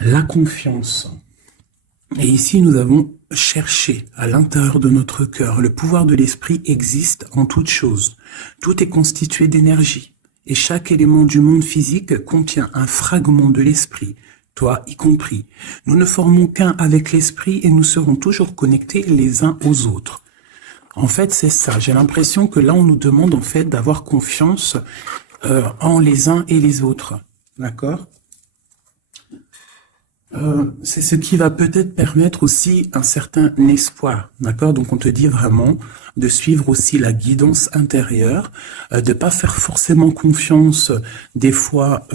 la confiance. Et ici, nous avons cherché à l'intérieur de notre cœur. Le pouvoir de l'esprit existe en toute chose. Tout est constitué d'énergie. Et chaque élément du monde physique contient un fragment de l'esprit, toi y compris. Nous ne formons qu'un avec l'esprit et nous serons toujours connectés les uns aux autres. En fait, c'est ça. J'ai l'impression que là, on nous demande en fait d'avoir confiance en les uns et les autres. D'accord ? C'est ce qui va peut-être permettre aussi un certain espoir, d'accord? Donc on te dit vraiment de suivre aussi la guidance intérieure, de pas faire forcément confiance des fois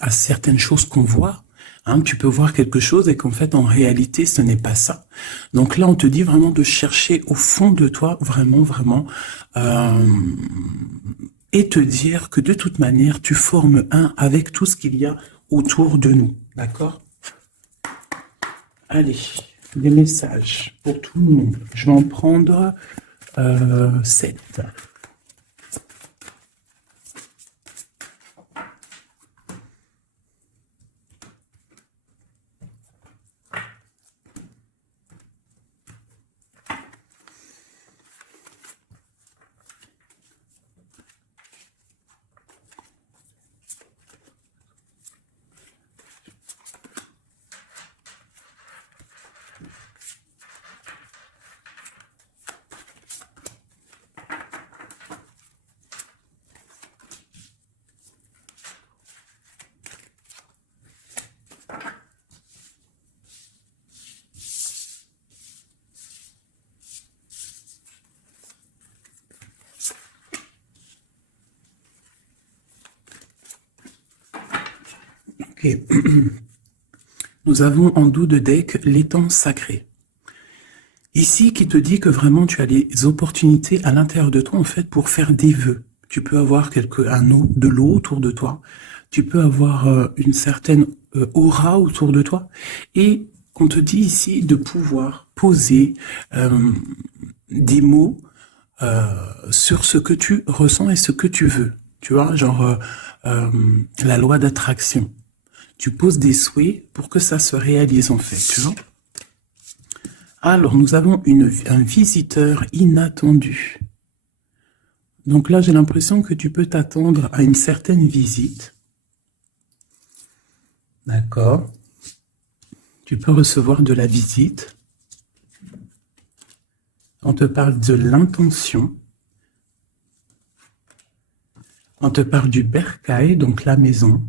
à certaines choses qu'on voit. Hein, tu peux voir quelque chose et qu'en fait en réalité ce n'est pas ça. Donc là on te dit vraiment de chercher au fond de toi vraiment euh, et te dire que de toute manière tu formes un avec tout ce qu'il y a autour de nous. D'accord? Allez, des messages pour tout le monde. Je vais en prendre 7. Ok. Nous avons en dos de deck l'étang sacré. Ici, qui te dit que vraiment tu as les opportunités à l'intérieur de toi, en fait, pour faire des vœux. Tu peux avoir de l'eau autour de toi. Tu peux avoir une certaine aura autour de toi. Et on te dit ici de pouvoir poser des mots sur ce que tu ressens et ce que tu veux. Tu vois, genre la loi d'attraction. Tu poses des souhaits pour que ça se réalise en fait, tu vois. Alors, nous avons un visiteur inattendu. Donc là, j'ai l'impression que tu peux t'attendre à une certaine visite. D'accord. Tu peux recevoir de la visite. On te parle de l'intention. On te parle du bercail, donc la maison.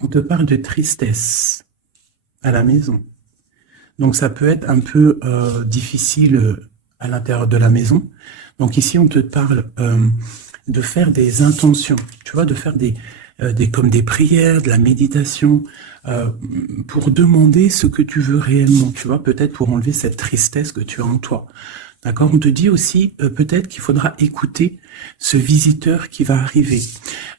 On te parle de tristesse à la maison. Donc ça peut être un peu difficile à l'intérieur de la maison. Donc ici, on te parle de faire des intentions, tu vois, de faire comme des prières, de la méditation, pour demander ce que tu veux réellement, tu vois, peut-être pour enlever cette tristesse que tu as en toi. D'accord? On te dit aussi peut-être qu'il faudra écouter ce visiteur qui va arriver.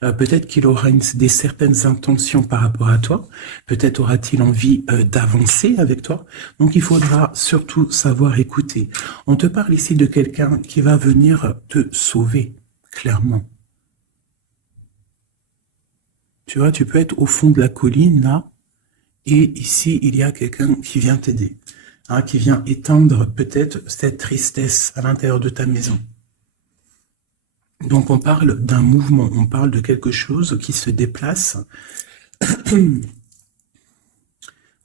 Peut-être qu'il aura des certaines intentions par rapport à toi. Peut-être aura-t-il envie d'avancer avec toi. Donc il faudra surtout savoir écouter. On te parle ici de quelqu'un qui va venir te sauver, clairement. Tu vois, tu peux être au fond de la colline, là, et ici, il y a quelqu'un qui vient t'aider, hein, qui vient éteindre peut-être cette tristesse à l'intérieur de ta maison. Donc on parle d'un mouvement, on parle de quelque chose qui se déplace.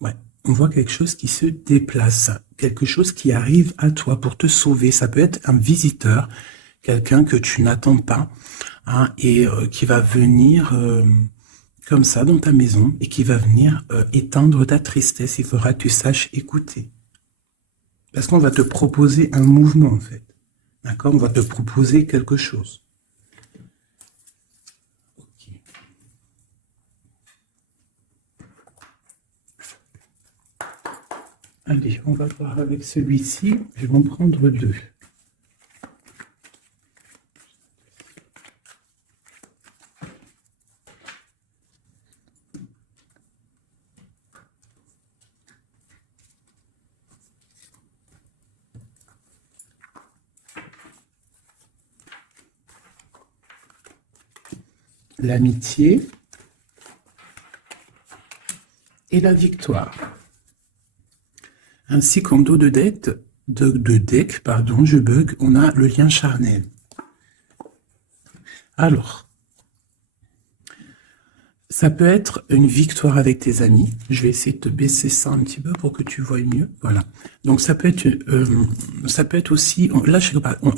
Ouais, on voit quelque chose qui se déplace, quelque chose qui arrive à toi pour te sauver. Ça peut être un visiteur, quelqu'un que tu n'attends pas, hein, et qui va venir comme ça dans ta maison et qui va venir éteindre ta tristesse. Il faudra que tu saches écouter. Parce qu'on va te proposer un mouvement, en fait. D'accord? On va te proposer quelque chose. Ok. Allez, on va voir avec celui-ci. Je vais en prendre 2. L'amitié et la victoire. Ainsi qu'en dos de deck, pardon, je bug, on a le lien charnel. Alors, ça peut être une victoire avec tes amis. Je vais essayer de te baisser ça un petit peu pour que tu vois mieux. Voilà. Donc ça peut être aussi, là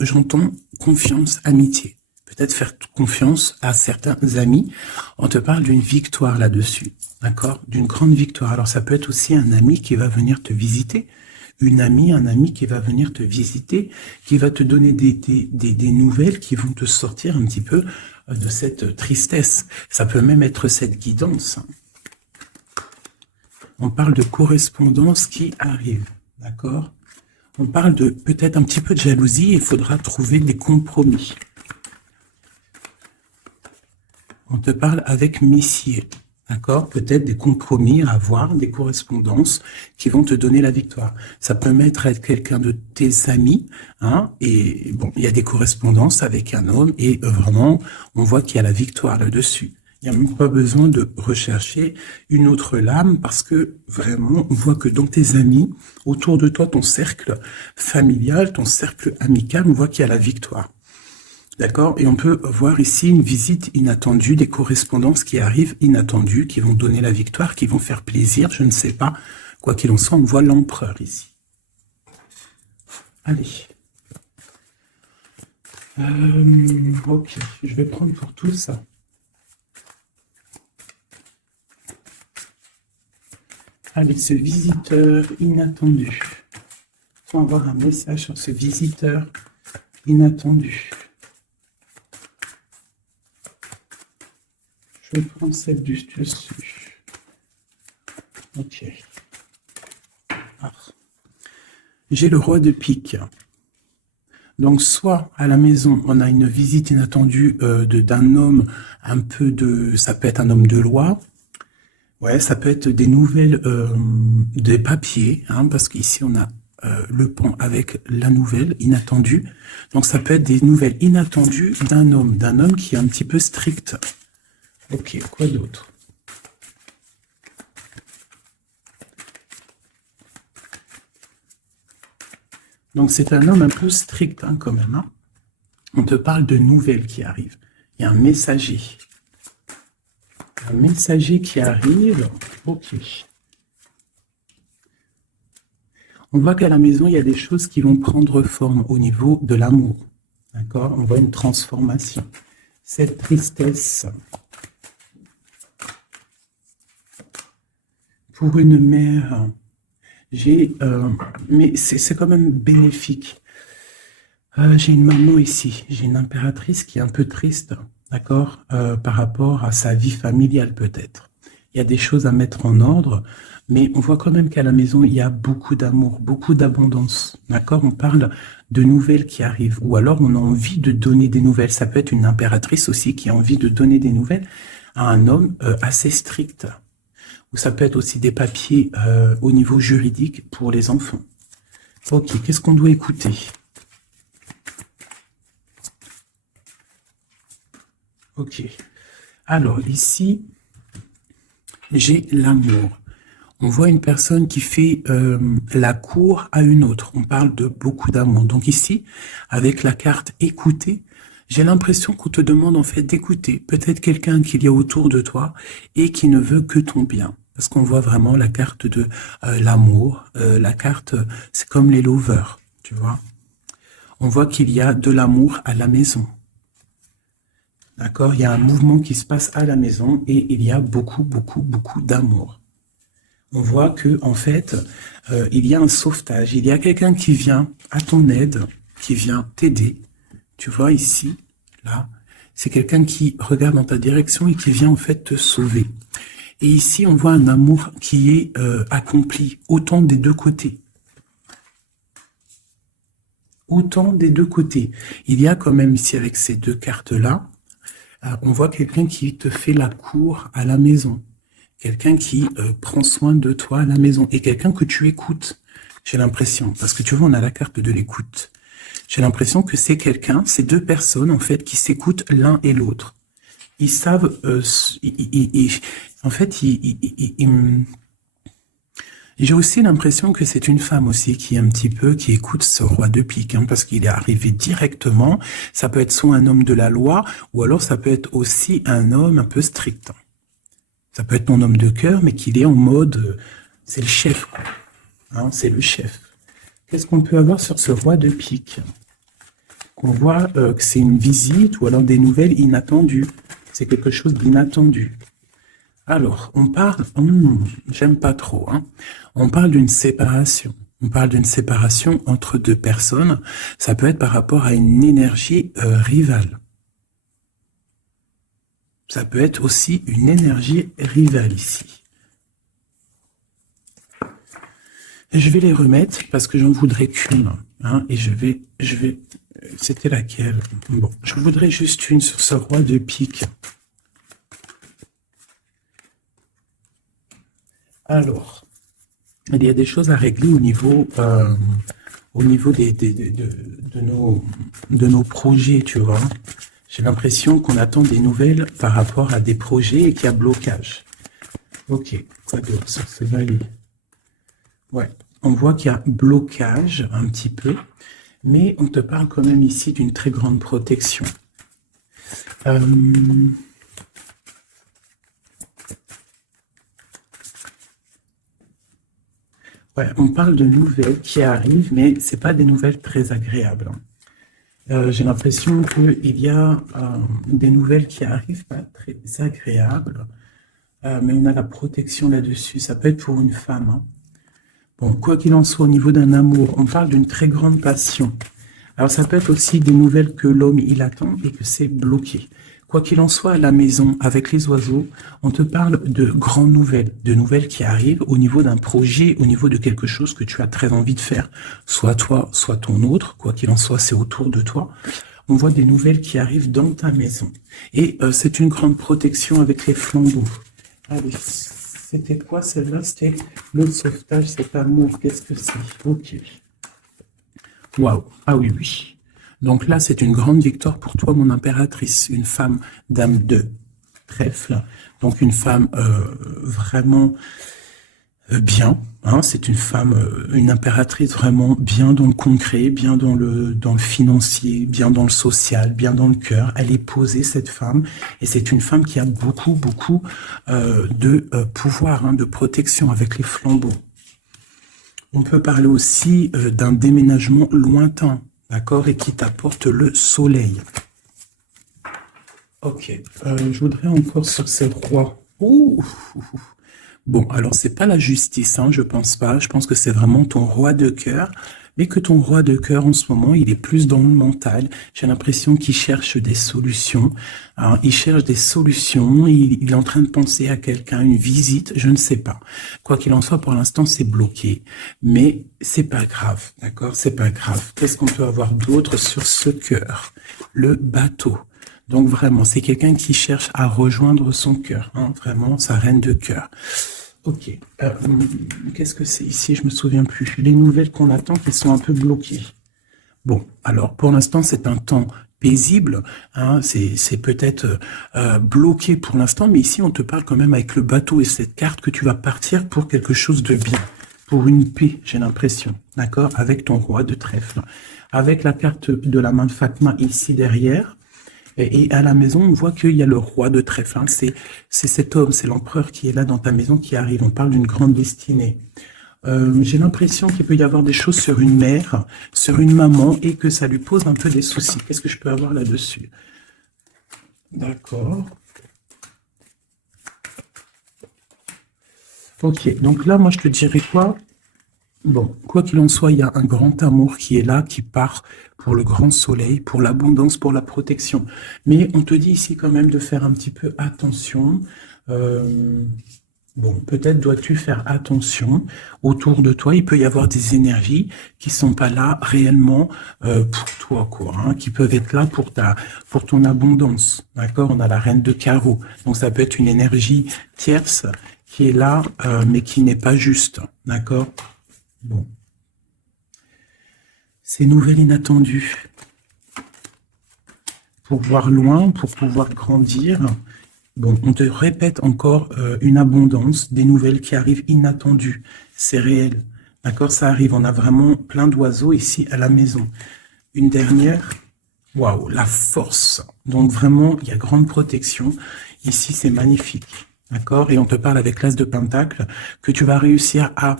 j'entends confiance, amitié. Peut-être faire confiance à certains amis. On te parle d'une victoire là-dessus, d'accord? D'une grande victoire. Alors ça peut être aussi un ami qui va venir te visiter. Une amie, un ami qui va venir te visiter, qui va te donner des nouvelles qui vont te sortir un petit peu de cette tristesse. Ça peut même être cette guidance. On parle de correspondance qui arrive, d'accord? On parle de peut-être un petit peu de jalousie, il faudra trouver des compromis. On te parle avec Messier, d'accord? Peut-être des compromis à avoir, des correspondances qui vont te donner la victoire. Ça peut même être quelqu'un de tes amis, hein? Et bon, il y a des correspondances avec un homme et vraiment, on voit qu'il y a la victoire là-dessus. Il n'y a même pas besoin de rechercher une autre lame parce que vraiment, on voit que dans tes amis, autour de toi, ton cercle familial, ton cercle amical, on voit qu'il y a la victoire. D'accord? Et on peut voir ici une visite inattendue, des correspondances qui arrivent inattendues, qui vont donner la victoire, qui vont faire plaisir, je ne sais pas. Quoi qu'il en soit, on voit l'empereur ici. Allez. Ok, je vais prendre pour tout ça. Allez, ce visiteur inattendu. On va avoir un message sur ce visiteur inattendu. Je vais prendre celle du dessus. Ok. Ah. J'ai le roi de pique. Donc, soit à la maison, on a une visite inattendue d'un homme, un peu de... Ça peut être un homme de loi. Ouais, ça peut être des nouvelles, des papiers, hein, parce qu'ici, on a le pont avec la nouvelle inattendue. Donc, ça peut être des nouvelles inattendues d'un homme qui est un petit peu strict. Ok, quoi d'autre? Donc c'est un homme un peu strict hein, quand même. Hein. On te parle de nouvelles qui arrivent. Il y a un messager. Un messager qui arrive. Ok. On voit qu'à la maison, il y a des choses qui vont prendre forme au niveau de l'amour. D'accord? On voit une transformation. Cette tristesse... Pour une mère, mais c'est quand même bénéfique. J'ai une maman ici, j'ai une impératrice qui est un peu triste, d'accord, par rapport à sa vie familiale peut-être. Il y a des choses à mettre en ordre, mais on voit quand même qu'à la maison, il y a beaucoup d'amour, beaucoup d'abondance, d'accord. On parle de nouvelles qui arrivent, ou alors on a envie de donner des nouvelles. Ça peut être une impératrice aussi qui a envie de donner des nouvelles à un homme assez strict. Ou ça peut être aussi des papiers au niveau juridique pour les enfants. Ok, qu'est-ce qu'on doit écouter? Ok. Alors, ici, j'ai l'amour. On voit une personne qui fait la cour à une autre. On parle de beaucoup d'amour. Donc ici, avec la carte écouter, j'ai l'impression qu'on te demande en fait d'écouter. Peut-être quelqu'un qu'il y a autour de toi et qui ne veut que ton bien. Parce qu'on voit vraiment la carte de l'amour. La carte, c'est comme les lovers, tu vois. On voit qu'il y a de l'amour à la maison. D'accord? Il y a un mouvement qui se passe à la maison et il y a beaucoup, beaucoup, beaucoup d'amour. On voit que en fait, il y a un sauvetage. Il y a quelqu'un qui vient à ton aide, qui vient t'aider. Tu vois ici, là, c'est quelqu'un qui regarde dans ta direction et qui vient en fait te sauver. Et ici, on voit un amour qui est accompli, autant des deux côtés. Autant des deux côtés. Il y a quand même ici, avec ces deux cartes-là, on voit quelqu'un qui te fait la cour à la maison. Quelqu'un qui prend soin de toi à la maison. Et quelqu'un que tu écoutes, j'ai l'impression. Parce que tu vois, on a la carte de l'écoute. J'ai l'impression que c'est quelqu'un, c'est deux personnes, en fait, qui s'écoutent l'un et l'autre. Ils savent... en fait, J'ai aussi l'impression que c'est une femme aussi qui est un petit peu, qui écoute ce roi de pique, hein, parce qu'il est arrivé directement. Ça peut être soit un homme de la loi, ou alors ça peut être aussi un homme un peu strict. Ça peut être ton homme de cœur, mais qu'il est en mode, c'est le chef, quoi. Hein, c'est le chef. Qu'est-ce qu'on peut avoir sur ce roi de pique? On voit que c'est une visite ou alors des nouvelles inattendues. C'est quelque chose d'inattendu. Alors, on parle, j'aime pas trop, hein. On parle d'une séparation. On parle d'une séparation entre deux personnes. Ça peut être par rapport à une énergie rivale. Ça peut être aussi une énergie rivale ici. Et je vais les remettre parce que j'en voudrais qu'une, hein, et je vais, c'était laquelle? Bon, je voudrais juste une sur ce roi de pique. Alors, il y a des choses à régler au niveau de nos projets, tu vois. J'ai l'impression qu'on attend des nouvelles par rapport à des projets et qu'il y a blocage. Ok, quoi d'autre sur ce valet? Ouais, on voit qu'il y a blocage un petit peu, mais on te parle quand même ici d'une très grande protection. Ouais, on parle de nouvelles qui arrivent, mais c'est pas des nouvelles très agréables. J'ai l'impression qu'il y a des nouvelles qui arrivent pas très agréables, mais on a la protection là-dessus. Ça peut être pour une femme, hein. Bon, quoi qu'il en soit, au niveau d'un amour, on parle d'une très grande passion. Alors, ça peut être aussi des nouvelles que l'homme, il attend et que c'est bloqué. Quoi qu'il en soit, à la maison, avec les oiseaux, on te parle de grandes nouvelles, de nouvelles qui arrivent au niveau d'un projet, au niveau de quelque chose que tu as très envie de faire. Soit toi, soit ton autre, quoi qu'il en soit, c'est autour de toi. On voit des nouvelles qui arrivent dans ta maison. Et c'est une grande protection avec les flambeaux. Allez, c'était quoi celle-là? C'était le sauvetage, cet amour. Qu'est-ce que c'est? Ok. Waouh. Ah oui, oui. Donc là, c'est une grande victoire pour toi, mon impératrice. Une femme dame de trèfle. Donc une femme vraiment bien. Hein, c'est une femme, une impératrice vraiment bien dans le concret, bien dans le financier, bien dans le social, bien dans le cœur. Elle est posée, cette femme, et c'est une femme qui a beaucoup de pouvoir, hein, de protection avec les flambeaux. On peut parler aussi d'un déménagement lointain, d'accord, et qui t'apporte le soleil. Ok, je voudrais encore sur ces rois. Ouh. Bon, alors c'est pas la justice, hein, je pense pas. Je pense que c'est vraiment ton roi de cœur, mais que ton roi de cœur en ce moment, il est plus dans le mental. J'ai l'impression qu'il cherche des solutions. Alors, il cherche des solutions. Il est en train de penser à quelqu'un, une visite, je ne sais pas. Quoi qu'il en soit, pour l'instant, c'est bloqué, mais c'est pas grave, d'accord? C'est pas grave. Qu'est-ce qu'on peut avoir d'autre sur ce cœur? Le bateau. Donc vraiment, c'est quelqu'un qui cherche à rejoindre son cœur, hein, vraiment, sa reine de cœur. Ok, qu'est-ce que c'est ici? Je me souviens plus. Les nouvelles qu'on attend qui sont un peu bloquées. Bon, alors pour l'instant, c'est un temps paisible, hein, c'est peut-être bloqué pour l'instant, mais ici, on te parle quand même avec le bateau et cette carte que tu vas partir pour quelque chose de bien, pour une paix, j'ai l'impression, d'accord, avec ton roi de trèfle. Avec la carte de la main de Fatma ici derrière, et à la maison, on voit qu'il y a le roi de trèfle. Hein. C'est cet homme, c'est l'empereur qui est là dans ta maison qui arrive. On parle d'une grande destinée. J'ai l'impression qu'il peut y avoir des choses sur une mère, sur une maman, et que ça lui pose un peu des soucis. Qu'est-ce que je peux avoir là-dessus? D'accord. Ok, donc là, moi, je te dirais quoi? Bon, quoi qu'il en soit, il y a un grand amour qui est là, qui part pour le grand soleil, pour l'abondance, pour la protection. Mais on te dit ici quand même de faire un petit peu attention. Bon, peut-être dois-tu faire attention autour de toi. Il peut y avoir des énergies qui sont pas là réellement pour toi, quoi, hein, qui peuvent être là pour ton abondance. D'accord? On a la reine de carreau. Donc ça peut être une énergie tierce qui est là, mais qui n'est pas juste. D'accord? Bon. Ces nouvelles inattendues. Pour voir loin, pour pouvoir grandir, Bon, on te répète encore une abondance, des nouvelles qui arrivent inattendues. C'est réel. D'accord, ça arrive. On a vraiment plein d'oiseaux ici à la maison. Une dernière. Waouh, la force. Donc vraiment, il y a grande protection. Ici, c'est magnifique. D'accord? Et on te parle avec l'As de Pentacle que tu vas réussir à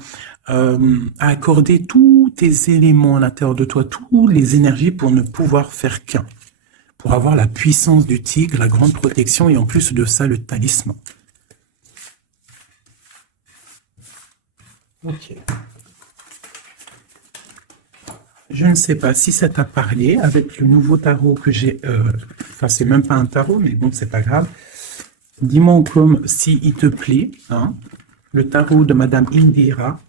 accorder tous tes éléments à l'intérieur de toi, toutes les énergies pour ne pouvoir faire qu'un. Pour avoir la puissance du tigre, la grande protection et en plus de ça, le talisman. Ok. Je ne sais pas si ça t'a parlé avec le nouveau tarot que j'ai. Enfin, c'est même pas un tarot, mais bon, c'est pas grave. Dis-moi comme s'il te plaît, hein, le tarot de Madame Indira.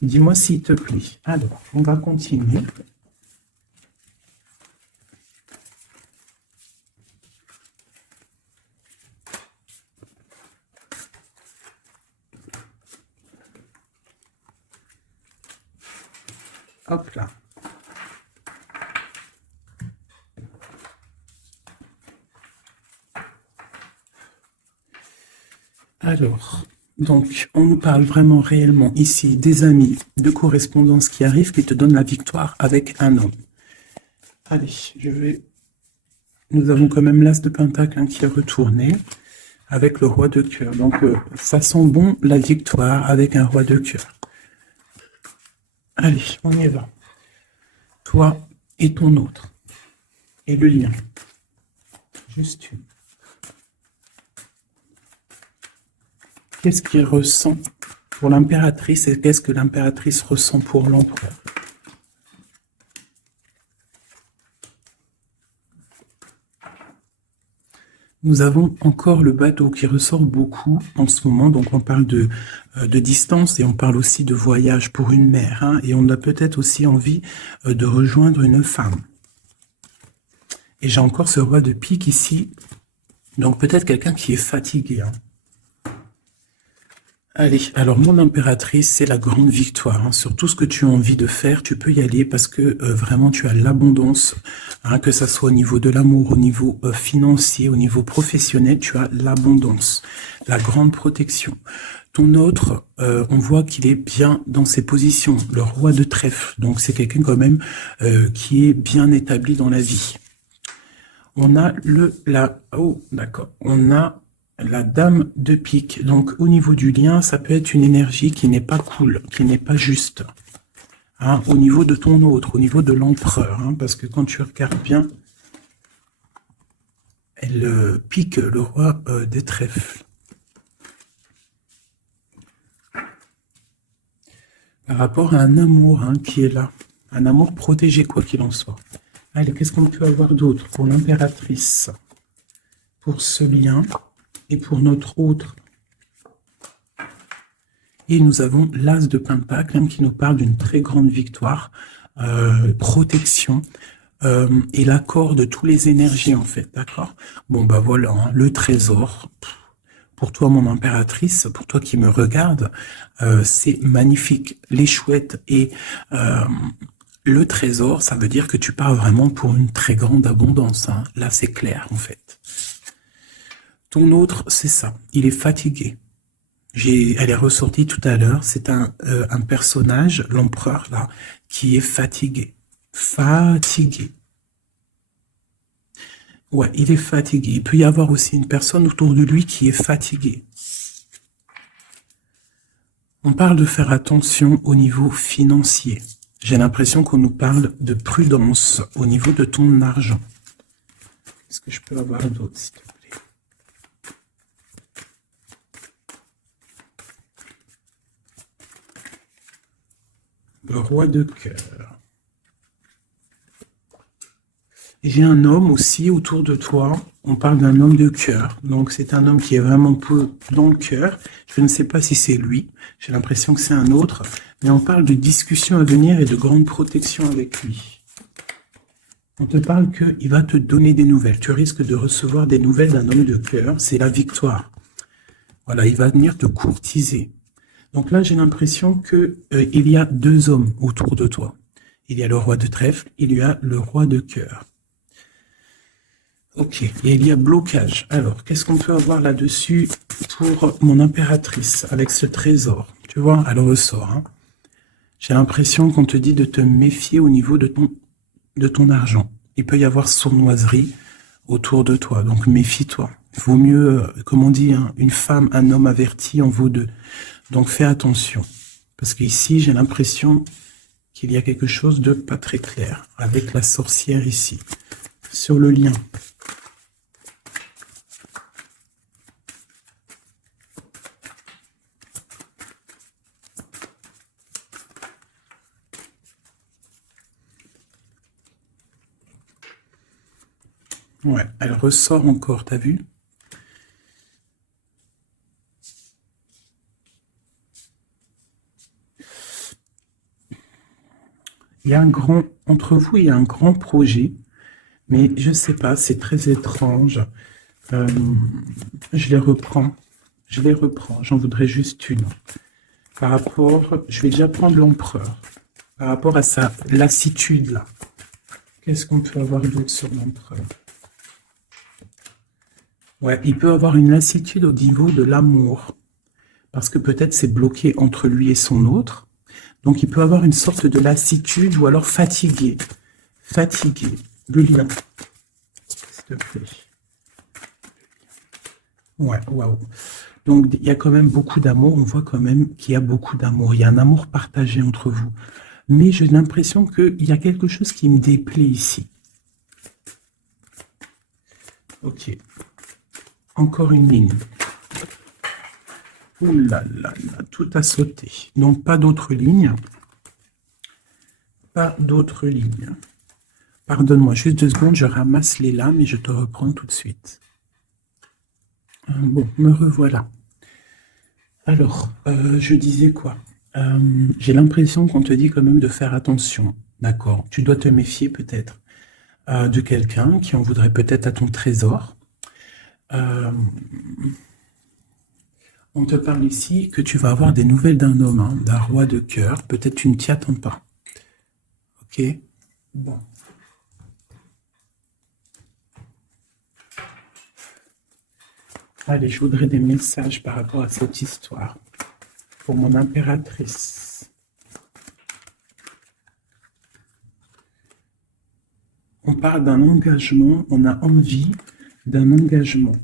Dis-moi s'il te plaît. Alors, on va continuer. Hop là. Alors, donc, on nous parle vraiment réellement ici des amis, de correspondance qui arrivent, qui te donnent la victoire avec un homme. Allez, nous avons quand même l'As de Pentacle qui est retourné avec le Roi de cœur. Donc, ça sent bon la victoire avec un Roi de cœur. Allez, on y va. Toi et ton autre. Et le lien. Juste une. Qu'est-ce qu'il ressent pour l'impératrice et qu'est-ce que l'impératrice ressent pour l'empereur? Nous avons encore le bateau qui ressort beaucoup en ce moment, donc on parle de distance et on parle aussi de voyage pour une mère, hein, et on a peut-être aussi envie de rejoindre une femme. Et j'ai encore ce roi de pique ici, donc peut-être quelqu'un qui est fatigué. Hein. Allez, alors mon impératrice, c'est la grande victoire. Hein. Sur tout ce que tu as envie de faire, tu peux y aller parce que vraiment tu as l'abondance, hein, que ça soit au niveau de l'amour, au niveau financier, au niveau professionnel, tu as l'abondance, la grande protection. Ton autre, on voit qu'il est bien dans ses positions, le roi de trèfle. Donc c'est quelqu'un quand même qui est bien établi dans la vie. On a on a la dame de pique. Donc, au niveau du lien, ça peut être une énergie qui n'est pas cool, qui n'est pas juste. Hein, au niveau de ton autre, au niveau de l'empereur. Hein, parce que quand tu regardes bien, elle pique le roi des trèfles. Par rapport à un amour qui est là. Un amour protégé, quoi qu'il en soit. Allez, qu'est-ce qu'on peut avoir d'autre pour l'impératrice? Pour ce lien et pour notre autre. Et nous avons l'As de Pentacle qui nous parle d'une très grande victoire, protection et l'accord de toutes les énergies en fait, d'accord? Bon bah voilà, hein, le trésor. Pour toi mon impératrice, pour toi qui me regarde, c'est magnifique. Les chouettes et le trésor, ça veut dire que tu pars vraiment pour une très grande abondance. Hein. Là c'est clair en fait. Ton autre, c'est ça, il est fatigué. Elle est ressortie tout à l'heure, c'est un personnage, l'empereur là, qui est fatigué. Fatigué. Ouais, il est fatigué. Il peut y avoir aussi une personne autour de lui qui est fatiguée. On parle de faire attention au niveau financier. J'ai l'impression qu'on nous parle de prudence au niveau de ton argent. Est-ce que je peux avoir d'autres, s'il te plaît? Le roi de cœur. J'ai un homme aussi autour de toi. On parle d'un homme de cœur. Donc c'est un homme qui est vraiment peu dans le cœur. Je ne sais pas si c'est lui. J'ai l'impression que c'est un autre. Mais on parle de discussions à venir et de grande protection avec lui. On te parle qu'il va te donner des nouvelles. Tu risques de recevoir des nouvelles d'un homme de cœur. C'est la victoire. Voilà, il va venir te courtiser. Donc là, j'ai l'impression qu'il y a deux hommes autour de toi. Il y a le roi de trèfle, il y a le roi de cœur. Ok, et il y a blocage. Alors, qu'est-ce qu'on peut avoir là-dessus pour mon impératrice avec ce trésor? Tu vois, elle ressort. Hein. J'ai l'impression qu'on te dit de te méfier au niveau de ton argent. Il peut y avoir sournoiserie autour de toi, donc méfie-toi. Il vaut mieux, comme on dit, hein, une femme, un homme averti en vaut deux. Donc fais attention. Parce qu'ici, j'ai l'impression qu'il y a quelque chose de pas très clair avec la sorcière ici. Sur le lien. Ouais, elle ressort encore, t'as vu? Il y a un grand, entre vous, il y a un grand projet, mais je sais pas, c'est très étrange. Euh, je les reprends, j'en voudrais juste une. Par rapport, je vais déjà prendre l'empereur. Par rapport à sa lassitude, là. Qu'est-ce qu'on peut avoir d'autre sur l'empereur? Ouais, il peut avoir une lassitude au niveau de l'amour. Parce que peut-être c'est bloqué entre lui et son autre. Donc il peut avoir une sorte de lassitude ou alors fatigué. Fatigué. Le lien. S'il te plaît. Ouais, waouh. Donc il y a quand même beaucoup d'amour. On voit quand même qu'il y a beaucoup d'amour. Il y a un amour partagé entre vous. Mais j'ai l'impression qu'il y a quelque chose qui me déplaît ici. Ok. Encore une ligne. Ouh là là là, tout a sauté. Donc pas d'autres lignes. Pas d'autres lignes. Pardonne-moi, juste 2 secondes, je ramasse les lames et je te reprends tout de suite. Bon, me revoilà. Alors, je disais quoi? J'ai l'impression qu'on te dit quand même de faire attention. D'accord, tu dois te méfier peut-être de quelqu'un qui en voudrait peut-être à ton trésor. On te parle ici que tu vas avoir des nouvelles d'un homme, hein, d'un roi de cœur. Peut-être tu ne t'y attends pas. Ok? Bon. Allez, je voudrais des messages par rapport à cette histoire. Pour mon impératrice. On parle d'un engagement, on a envie d'un engagement.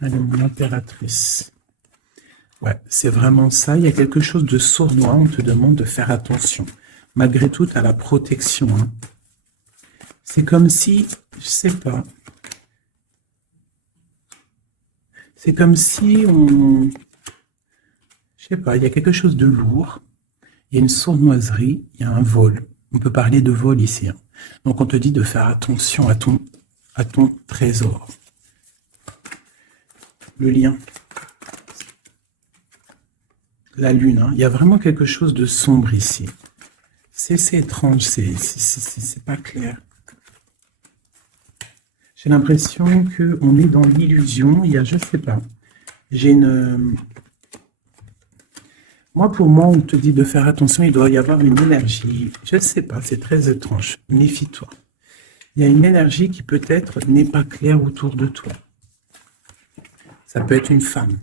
Allez, mon impératrice. Ouais, c'est vraiment ça. Il y a quelque chose de sournois. On te demande de faire attention. Malgré tout, tu as la protection. Hein. C'est comme si, je sais pas. C'est comme si on... Je sais pas, il y a quelque chose de lourd. Il y a une sournoiserie, il y a un vol. On peut parler de vol ici. Hein. Donc on te dit de faire attention à ton trésor. Le lien. La lune. Hein. Il y a vraiment quelque chose de sombre ici. C'est étrange, c'est pas clair. J'ai l'impression qu'on est dans l'illusion. Il y a, je sais pas. J'ai une... Pour moi, on te dit de faire attention, il doit y avoir une énergie. Je ne sais pas, c'est très étrange. Méfie-toi. Il y a une énergie qui peut-être n'est pas claire autour de toi. Ça peut être une femme.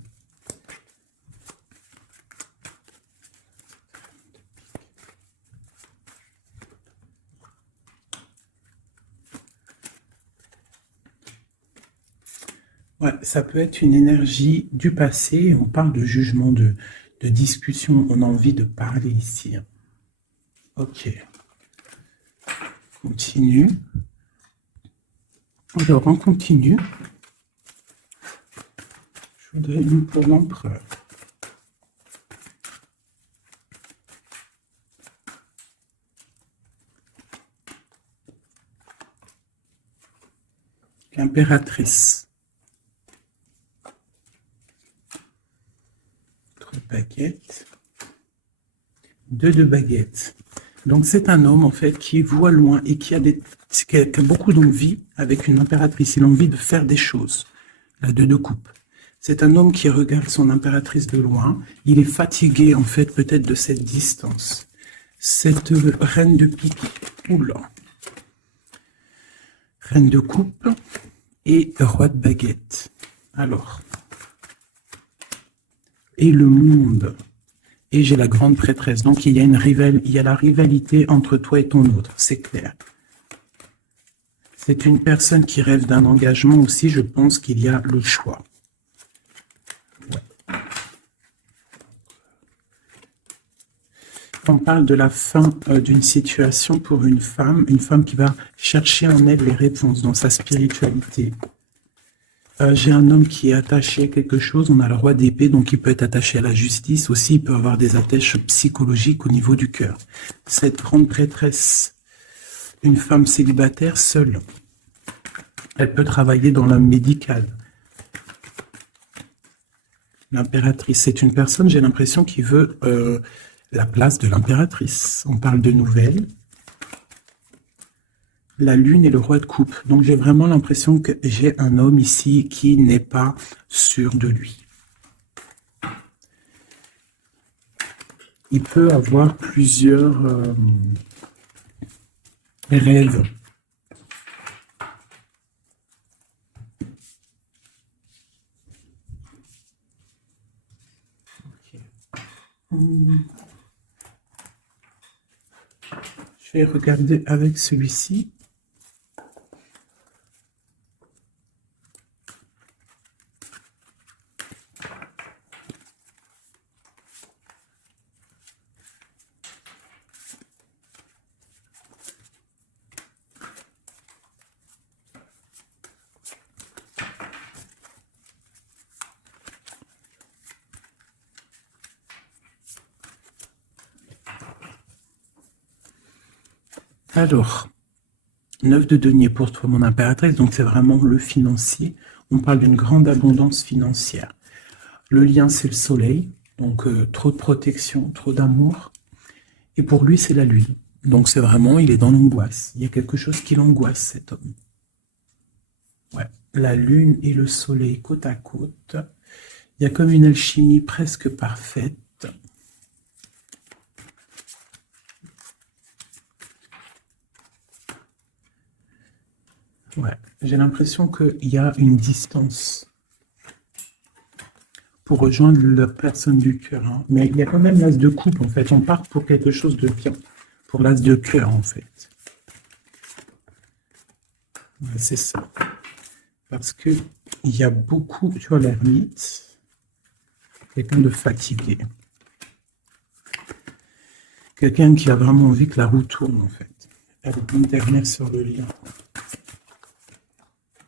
Ouais, ça peut être une énergie du passé. On parle de jugement, de discussion. On a envie de parler ici. Ok. Continue. Alors, on continue. Je voudrais une pour l'empereur. L'impératrice. Baguette. 2 de baguettes. Donc c'est un homme en fait qui voit loin et qui a beaucoup d'envie avec une impératrice. Il a envie de faire des choses. La 2 de coupe. C'est un homme qui regarde son impératrice de loin. Il est fatigué en fait peut-être de cette distance. cette reine de pique. Oula. Reine de coupe et roi de baguette. Alors. Et le monde. Et j'ai la grande prêtresse. Donc, il y a la rivalité entre toi et ton autre. C'est clair. C'est une personne qui rêve d'un engagement aussi. Je pense qu'il y a le choix. Ouais. On parle de la fin d'une situation pour une femme qui va chercher en elle les réponses dans sa spiritualité. J'ai un homme qui est attaché à quelque chose, on a le roi d'épée, donc il peut être attaché à la justice, aussi il peut avoir des attaches psychologiques au niveau du cœur. Cette grande prêtresse, une femme célibataire seule, elle peut travailler dans le médical. L'impératrice, c'est une personne, j'ai l'impression, qui veut la place de l'impératrice. On parle de nouvelles. La lune et le roi de coupe. Donc, j'ai vraiment l'impression que j'ai un homme ici qui n'est pas sûr de lui. Il peut avoir plusieurs rêves. Okay. Je vais regarder avec celui-ci. Alors, 9 de denier pour toi, mon impératrice, donc c'est vraiment le financier. On parle d'une grande abondance financière. Le lien, c'est le soleil, donc trop de protection, trop d'amour. Et pour lui, c'est la lune. Donc c'est vraiment, il est dans l'angoisse. Il y a quelque chose qui l'angoisse, cet homme. Ouais, la lune et le soleil côte à côte. Il y a comme une alchimie presque parfaite. Ouais, j'ai l'impression qu'il y a une distance pour rejoindre la personne du cœur. Hein. Mais il y a quand même l'as de coupe, en fait. On part pour quelque chose de bien. Pour l'as de cœur, en fait. Ouais, c'est ça. Parce qu'il y a beaucoup, tu vois, l'ermite, quelqu'un de fatigué. Quelqu'un qui a vraiment envie que la roue tourne, en fait. Avec une dernière sur le lien.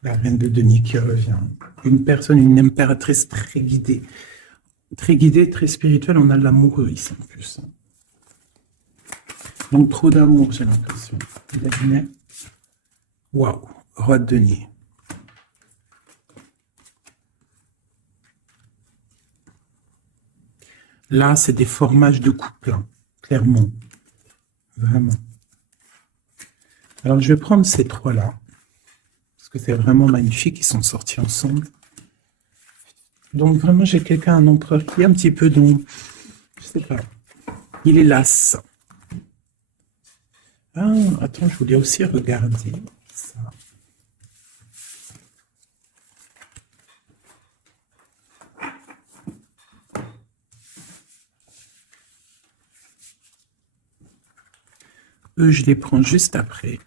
La reine de denier qui revient. Une personne, une impératrice très guidée, très spirituelle. On a de l'amoureux ici en plus. Donc trop d'amour, j'ai l'impression. Waouh, roi de denier. Là, c'est des formages de couple, hein, clairement. Vraiment. Alors, je vais prendre ces trois-là. Parce que c'est vraiment magnifique, ils sont sortis ensemble. Donc vraiment, j'ai quelqu'un, un empereur qui est un petit peu dans... Je sais pas. Il est las. Ah, attends, je voulais aussi regarder ça. Eux, je les prends juste après.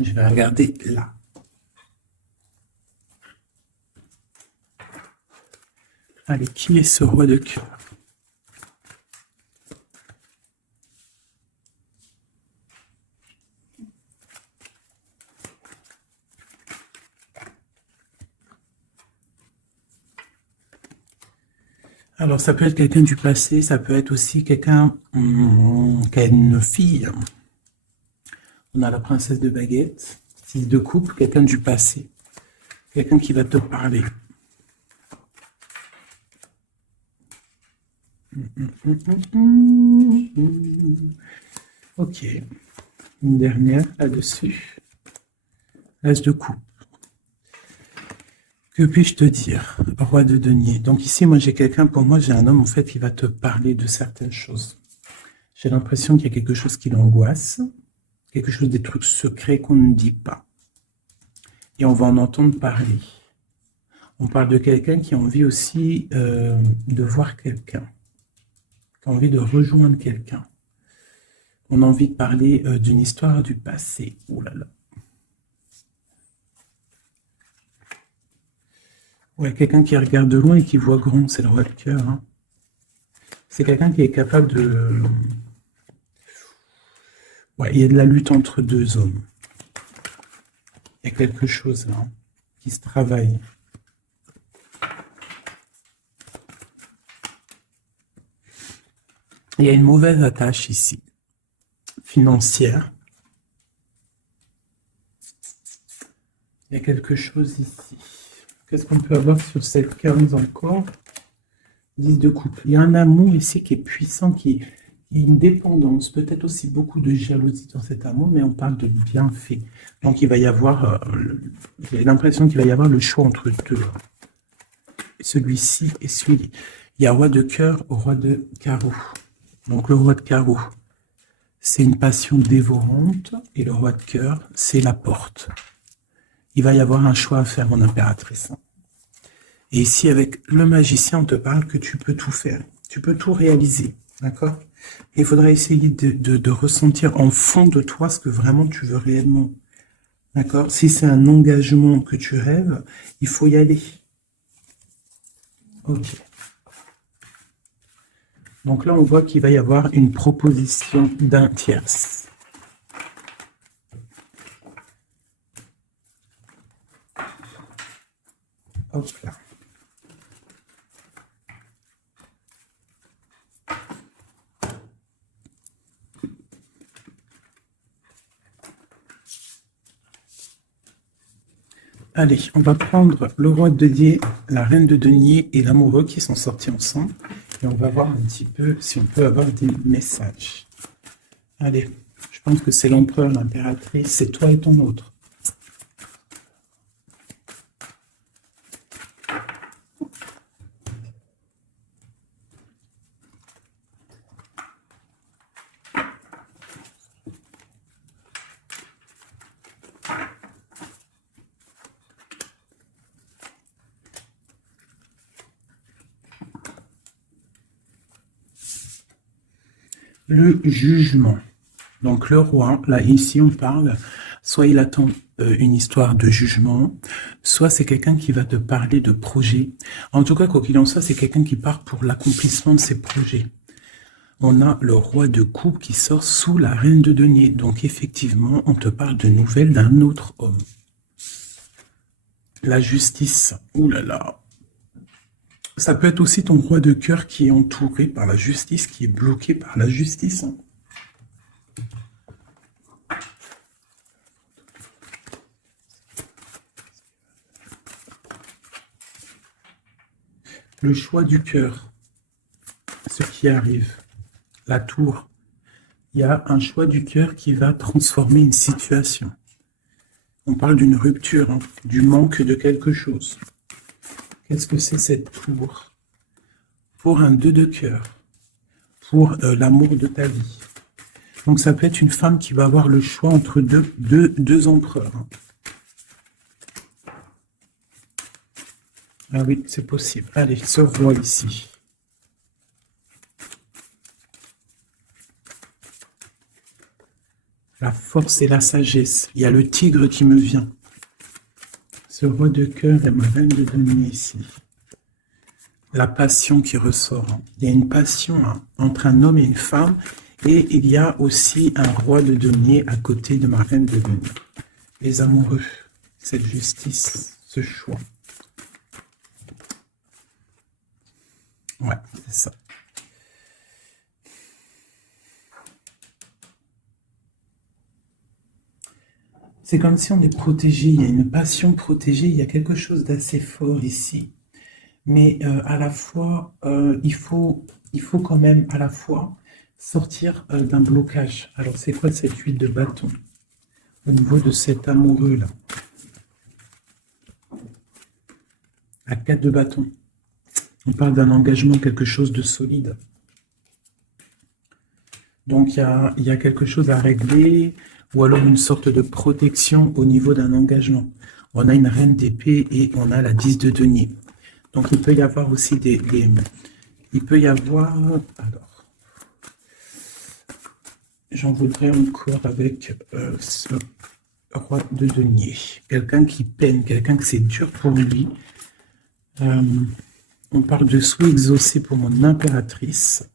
Je vais regarder là. Allez, qui est ce roi de cœur? Alors, ça peut être quelqu'un du passé, ça peut être aussi quelqu'un qui a une fille. On a la princesse de baguette, 6 de coupe, quelqu'un du passé, quelqu'un qui va te parler. Ok, une dernière là-dessus. L'as de coupe. Que puis-je te dire, roi de denier? Donc ici, moi j'ai quelqu'un, pour moi j'ai un homme en fait qui va te parler de certaines choses. J'ai l'impression qu'il y a quelque chose qui l'angoisse, quelque chose, des trucs secrets qu'on ne dit pas. Et on va en entendre parler. On parle de quelqu'un qui a envie aussi de voir quelqu'un, qui a envie de rejoindre quelqu'un. On a envie de parler d'une histoire du passé. Ouh là là. Ouais, quelqu'un qui regarde de loin et qui voit grand, c'est le roi de cœur. Hein. C'est quelqu'un qui est capable de... Ouais, il y a de la lutte entre deux hommes. Il y a quelque chose là, hein, qui se travaille. Il y a une mauvaise attache ici, financière. Il y a quelque chose ici. Qu'est-ce qu'on peut avoir sur cette 15 encore? 10 de coupe. Il y a un amour ici qui est puissant, qui est une dépendance, peut-être aussi beaucoup de jalousie dans cet amour, mais on parle de bienfait. Donc il va y avoir, j'ai l'impression qu'il va y avoir le choix entre deux. Celui-ci et celui-ci. Il y a roi de cœur, roi de carreau. Donc le roi de carreau, c'est une passion dévorante, et le roi de cœur, c'est la porte. Il va y avoir un choix à faire en impératrice. Et ici, avec le magicien, on te parle que tu peux tout faire. Tu peux tout réaliser. D'accord? Et il faudra essayer de ressentir en fond de toi ce que vraiment tu veux réellement. D'accord? Si c'est un engagement que tu rêves, il faut y aller. Ok. Donc là, on voit qu'il va y avoir une proposition d'un tierce. Hop là. Allez, on va prendre le roi de denier, la reine de denier et l'amoureux qui sont sortis ensemble. Et on va voir un petit peu si on peut avoir des messages. Allez, je pense que c'est l'empereur, l'impératrice, c'est toi et ton autre. Le jugement. Donc le roi, là ici on parle, soit il attend une histoire de jugement, soit c'est quelqu'un qui va te parler de projet. En tout cas, quoi qu'il en soit, c'est quelqu'un qui part pour l'accomplissement de ses projets. On a le roi de coupe qui sort sous la reine de denier. Donc effectivement, on te parle de nouvelles d'un autre homme. La justice, ouh là là. Ça peut être aussi ton roi de cœur qui est entouré par la justice, qui est bloqué par la justice. Le choix du cœur, ce qui arrive, la tour. Il y a un choix du cœur qui va transformer une situation. On parle d'une rupture, hein, du manque de quelque chose. Qu'est-ce que c'est cette tour? Pour un 2 de cœur, pour l'amour de ta vie. Donc ça peut être une femme qui va avoir le choix entre deux empereurs. Hein. Ah oui, c'est possible. Allez, ce roi ici. La force et la sagesse. Il y a le tigre qui me vient. Ce roi de cœur et ma reine de denier ici. La passion qui ressort. Il y a une passion hein, entre un homme et une femme. Et il y a aussi un roi de denier à côté de ma reine de denier. Les amoureux, cette justice, ce choix. Ouais, c'est ça. C'est comme si on est protégé, il y a une passion protégée, il y a quelque chose d'assez fort ici. Mais à la fois, il faut quand même à la fois sortir d'un blocage. Alors c'est quoi cette huile de bâton au niveau de cet amoureux-là? À 4 de bâton. On parle d'un engagement, quelque chose de solide. Donc, il y a quelque chose à régler, ou alors une sorte de protection au niveau d'un engagement. On a une reine d'épée et on a la 10 de denier. Donc, il peut y avoir aussi il peut y avoir... Alors, j'en voudrais encore avec ce roi de denier. Quelqu'un qui peine, quelqu'un que c'est dur pour lui. On parle de souhait exaucé pour mon impératrice,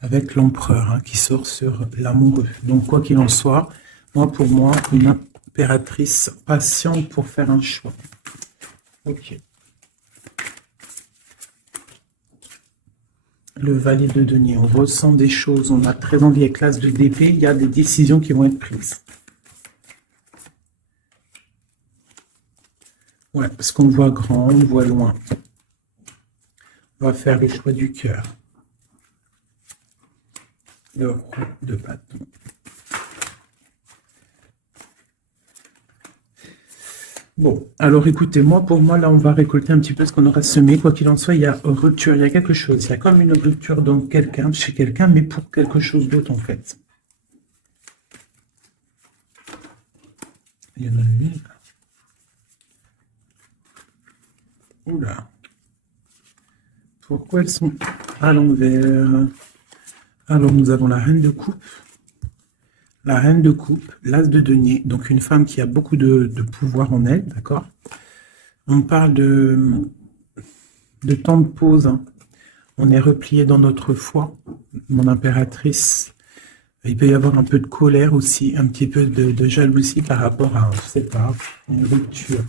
avec l'empereur hein, qui sort sur l'amoureux. Donc, quoi qu'il en soit, pour moi, une impératrice patiente pour faire un choix. Ok. Le valet de denier, on ressent des choses, on a très envie avec l'as de d'épée, il y a des décisions qui vont être prises. Ouais, parce qu'on voit grand, on voit loin. On va faire le choix du cœur. Le roi de bâton. Bon, alors écoutez, pour moi, là, on va récolter un petit peu ce qu'on aura semé. Quoi qu'il en soit, il y a rupture, il y a quelque chose. Il y a comme une rupture dans quelqu'un, chez quelqu'un, mais pour quelque chose d'autre, en fait. Il y en a une. Oula. Pourquoi elles sont à l'envers? Alors, nous avons la reine de coupe. La reine de coupe, l'as de denier, donc une femme qui a beaucoup de pouvoir en elle, d'accord? On parle de temps de pause, hein. On est replié dans notre foi, mon impératrice. Il peut y avoir un peu de colère aussi, un petit peu de jalousie par rapport à, je sais pas, une rupture.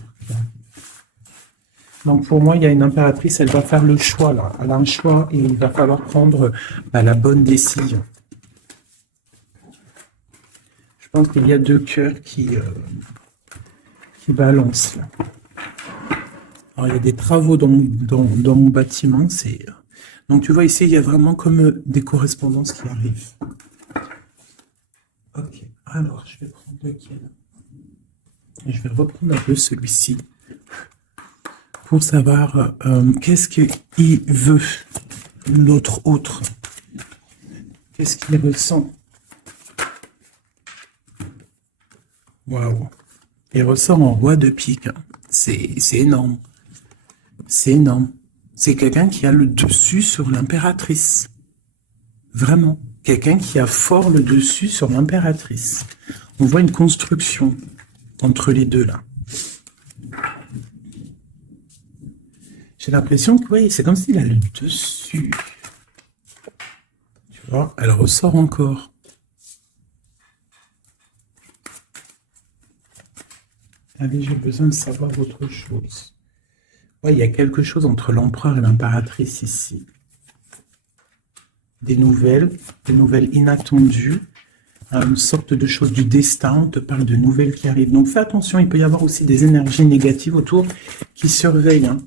Donc pour moi, il y a une impératrice, elle va faire le choix là. Elle a un choix et il va falloir prendre la bonne décision. Je pense qu'il y a deux cœurs qui balancent là. Alors il y a des travaux dans mon bâtiment. Donc tu vois ici, il y a vraiment comme des correspondances qui arrivent. Ok, alors je vais prendre lequel? Je vais reprendre un peu celui-ci pour savoir qu'est-ce qu'il veut, l'autre autre. Qu'est-ce qu'il ressent? Waouh! Il ressort en roi de pique. C'est énorme. C'est énorme. C'est quelqu'un qui a le dessus sur l'impératrice. Vraiment. Quelqu'un qui a fort le dessus sur l'impératrice. On voit une construction entre les deux là. J'ai l'impression que oui, c'est comme s'il a le dessus. Tu vois, elle ressort encore. Allez, j'ai besoin de savoir autre chose. Ouais, il y a quelque chose entre l'empereur et l'impératrice ici. Des nouvelles inattendues, une sorte de chose du destin, on te parle de nouvelles qui arrivent. Donc fais attention, il peut y avoir aussi des énergies négatives autour qui surveillent. Hein.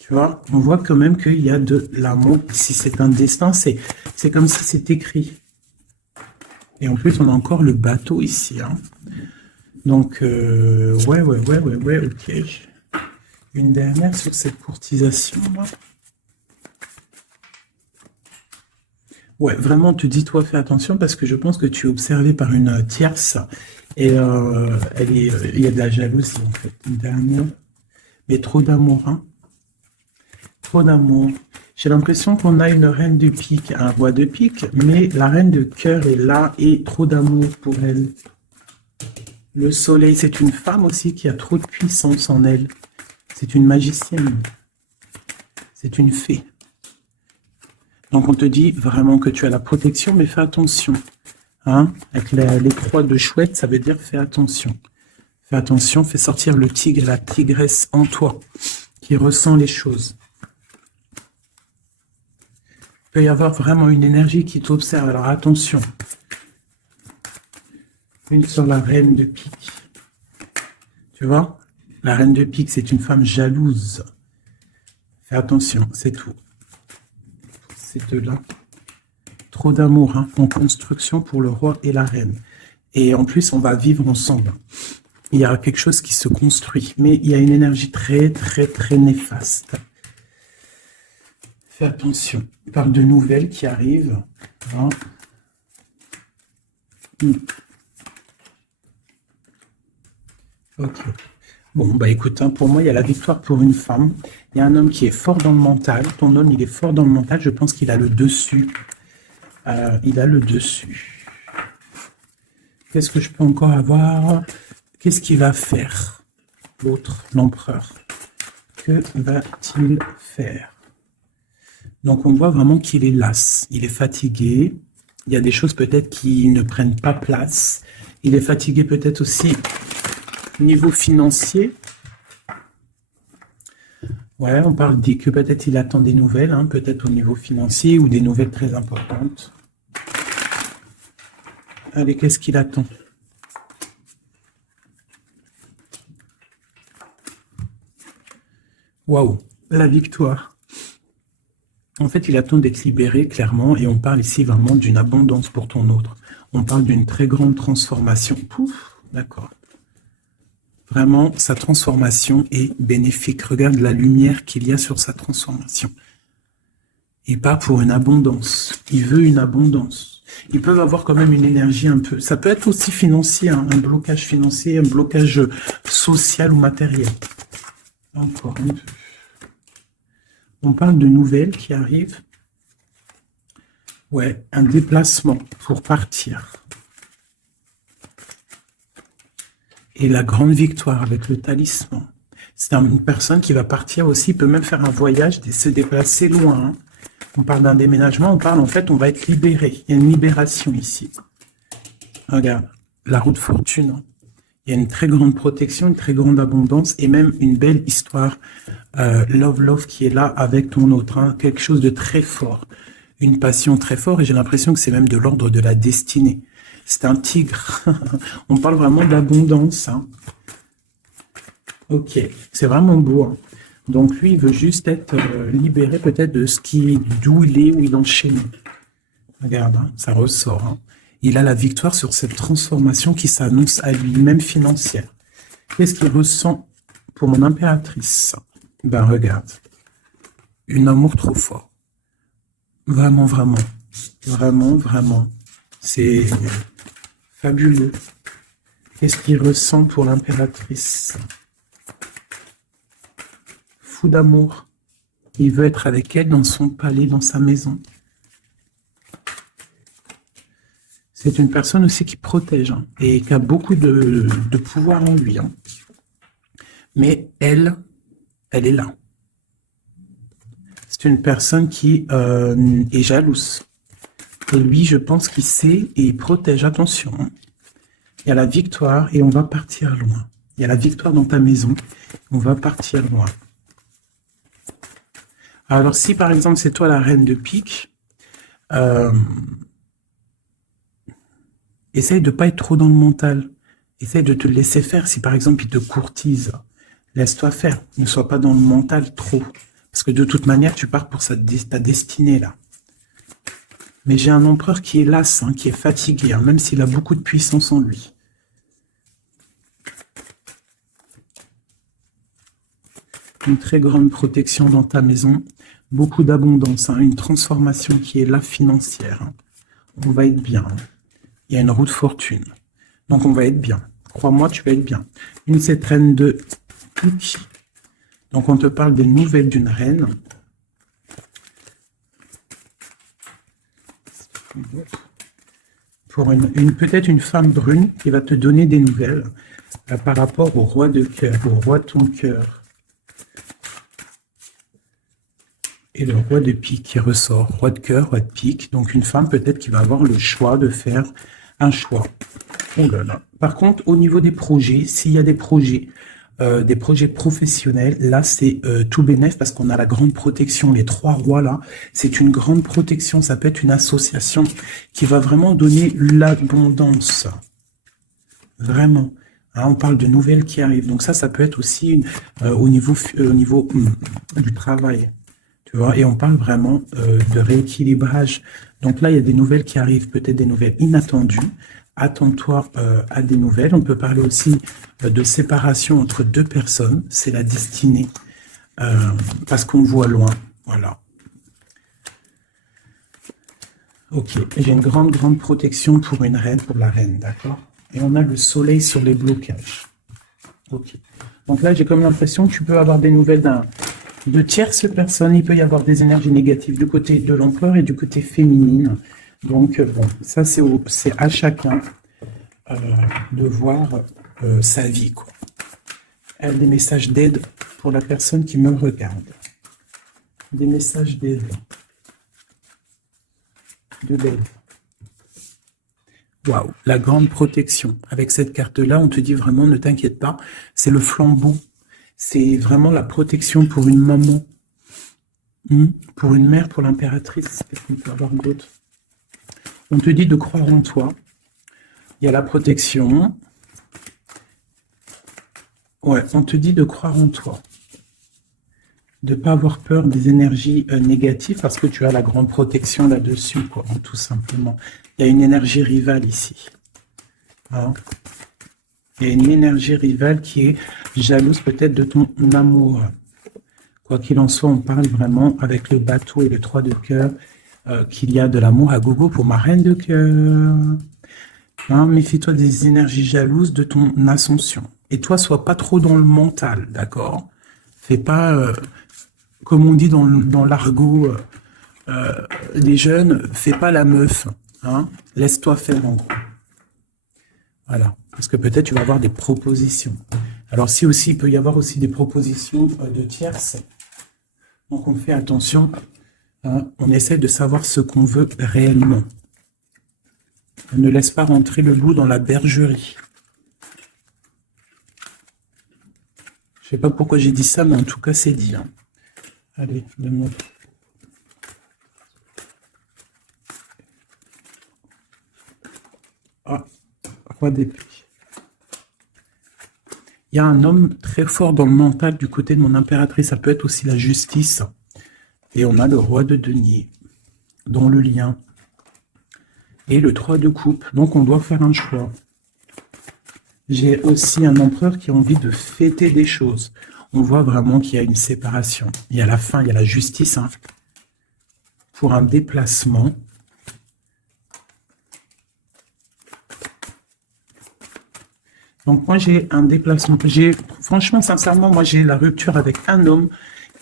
Tu vois, on voit quand même qu'il y a de l'amour. Si c'est un destin, c'est comme si c'est écrit. Et en plus, on a encore le bateau ici. Hein. Donc, ouais, ok. Une dernière sur cette courtisation, là. Ouais, vraiment, tu dis, toi, fais attention parce que je pense que tu es observé par une tierce et il y a de la jalousie, en fait. Une dernière, mais trop d'amour, hein. Trop d'amour. J'ai l'impression qu'on a une reine de pique, un roi de pique, mais la reine de cœur est là et trop d'amour pour elle. Le soleil, c'est une femme aussi qui a trop de puissance en elle. C'est une magicienne. C'est une fée. Donc on te dit vraiment que tu as la protection, mais fais attention. Hein? Avec les croix de chouette, ça veut dire fais attention. Fais attention, fais sortir le tigre, la tigresse en toi, qui ressent les choses. Il peut y avoir vraiment une énergie qui t'observe, alors attention. Une sur la reine de pique. Tu vois? La reine de pique, c'est une femme jalouse. Fais attention, c'est tout. Ces deux-là. Trop d'amour hein, en construction pour le roi et la reine. Et en plus, on va vivre ensemble. Il y a quelque chose qui se construit, mais il y a une énergie très, très, très néfaste. Fais attention. Il parle de nouvelles qui arrivent. Hein. Hmm. Ok. Bon, bah écoute, hein, pour moi, il y a la victoire pour une femme. Il y a un homme qui est fort dans le mental. Ton homme, il est fort dans le mental. Je pense qu'il a le dessus. Il a le dessus. Qu'est-ce que je peux encore avoir? Qu'est-ce qu'il va faire? L'autre, l'empereur. Que va-t-il faire? Donc, on voit vraiment qu'il est las. Il est fatigué. Il y a des choses peut-être qui ne prennent pas place. Il est fatigué peut-être aussi au niveau financier. Ouais, on parle dit que peut-être il attend des nouvelles, hein, peut-être au niveau financier ou des nouvelles très importantes. Allez, qu'est-ce qu'il attend? Waouh, la victoire. En fait, il attend d'être libéré, clairement, et on parle ici vraiment d'une abondance pour ton autre. On parle d'une très grande transformation. Pouf, d'accord. Vraiment, sa transformation est bénéfique. Regarde la lumière qu'il y a sur sa transformation. Il part pour une abondance. Il veut une abondance. Ils peuvent avoir quand même une énergie un peu... Ça peut être aussi financier, hein, un blocage financier, un blocage social ou matériel. Encore un peu. On parle de nouvelles qui arrivent. Ouais, un déplacement pour partir. Et la grande victoire avec le talisman. C'est une personne qui va partir aussi, peut même faire un voyage, se déplacer loin. Hein. On parle d'un déménagement, on parle en fait, on va être libéré. Il y a une libération ici. Regarde, la roue de fortune. Il y a une très grande protection, une très grande abondance et même une belle histoire love qui est là avec ton autre. Hein. Quelque chose de très fort. Une passion très forte et j'ai l'impression que c'est même de l'ordre de la destinée. C'est un tigre. On parle vraiment d'abondance. Hein. Ok, c'est vraiment beau. Hein. Donc lui, il veut juste être libéré peut-être de ce d'où il est, où il enchaîne. Regarde, hein, ça ressort. Hein. Il a la victoire sur cette transformation qui s'annonce à lui-même financière. Qu'est-ce qu'il ressent pour mon impératrice? Ben regarde, un amour trop fort. Vraiment, vraiment. Vraiment, vraiment. C'est fabuleux. Qu'est-ce qu'il ressent pour l'impératrice? Fou d'amour. Il veut être avec elle dans son palais, dans sa maison. C'est une personne aussi qui protège hein, et qui a beaucoup de pouvoir en lui. Hein. Mais elle est là. C'est une personne qui est jalouse. Et lui, je pense qu'il sait et il protège. Attention, hein. Il y a la victoire et on va partir loin. Il y a la victoire dans ta maison, on va partir loin. Alors, si par exemple, c'est toi la reine de pique, essaye de ne pas être trop dans le mental. Essaye de te laisser faire. Si par exemple, il te courtise, laisse-toi faire. Ne sois pas dans le mental trop. Parce que de toute manière, tu pars pour ta destinée là. Mais j'ai un empereur qui est las, hein, qui est fatigué, hein, même s'il a beaucoup de puissance en lui. Une très grande protection dans ta maison, beaucoup d'abondance, hein, une transformation qui est là financière. Hein. On va être bien. Hein. Il y a une roue de fortune. Donc on va être bien. Crois-moi, tu vas être bien. Cette reine de pique. Donc on te parle des nouvelles d'une reine. Pour peut-être une femme brune qui va te donner des nouvelles par rapport au roi de cœur, au roi de ton cœur. Et le roi de pique qui ressort, roi de cœur, roi de pique. Donc une femme peut-être qui va avoir le choix de faire un choix. Oh là là. Par contre, au niveau des projets, s'il y a des projets professionnels, là c'est tout bénef parce qu'on a la grande protection. Les trois rois là, c'est une grande protection. Ça peut être une association qui va vraiment donner l'abondance. Vraiment. Hein, on parle de nouvelles qui arrivent. Donc ça peut être aussi au niveau du travail. Tu vois, et on parle vraiment de rééquilibrage. Donc là, il y a des nouvelles qui arrivent, peut-être des nouvelles inattendues. Attends-toi à des nouvelles. On peut parler aussi de séparation entre deux personnes. C'est la destinée. Parce qu'on voit loin. Voilà. Ok, j'ai une grande, grande protection pour une reine, pour la reine, d'accord? Et on a le soleil sur les blocages. Ok. Donc là, j'ai comme l'impression que tu peux avoir des nouvelles de tierces personnes. Il peut y avoir des énergies négatives du côté de l'empereur et du côté féminine. Donc, bon, ça, c'est à chacun de voir sa vie, quoi. Des messages d'aide pour la personne qui me regarde. Des messages d'aide. De l'aide. Waouh, la grande protection. Avec cette carte-là, on te dit vraiment, ne t'inquiète pas, c'est le flambeau. C'est vraiment la protection pour une maman, pour une mère, pour l'impératrice. Qu'est-ce qu'on peut avoir d'autre? On te dit de croire en toi. Il y a la protection. Ouais, on te dit de croire en toi. De ne pas avoir peur des énergies négatives parce que tu as la grande protection là-dessus, quoi, tout simplement. Il y a une énergie rivale ici. Hein? Il y a une énergie rivale qui est jalouse peut-être de ton amour. Quoi qu'il en soit, on parle vraiment avec le bateau et le 3 de cœur qu'il y a de l'amour à gogo pour ma reine de cœur. Hein, méfie-toi des énergies jalouses de ton ascension. Et toi, sois pas trop dans le mental, d'accord? Fais pas, comme on dit dans l'argot des jeunes, fais pas la meuf. Hein? Laisse-toi faire en gros. Voilà. Parce que peut-être tu vas avoir des propositions. Alors si aussi, il peut y avoir aussi des propositions de tierces. Donc on fait attention. Hein? On essaie de savoir ce qu'on veut réellement. On ne laisse pas rentrer le loup dans la bergerie. Je ne sais pas pourquoi j'ai dit ça, mais en tout cas, c'est dit. Hein. Allez, donne-moi. Ah, roi d'épée. Il y a un homme très fort dans le mental du côté de mon impératrice. Ça peut être aussi la justice. Et on a le roi de denier dans le lien. Et le 3 de coupe. Donc, on doit faire un choix. J'ai aussi un empereur qui a envie de fêter des choses. On voit vraiment qu'il y a une séparation. Il y a la fin, il y a la justice. Hein, pour un déplacement. Donc, moi, j'ai un déplacement. Franchement, sincèrement, moi, j'ai la rupture avec un homme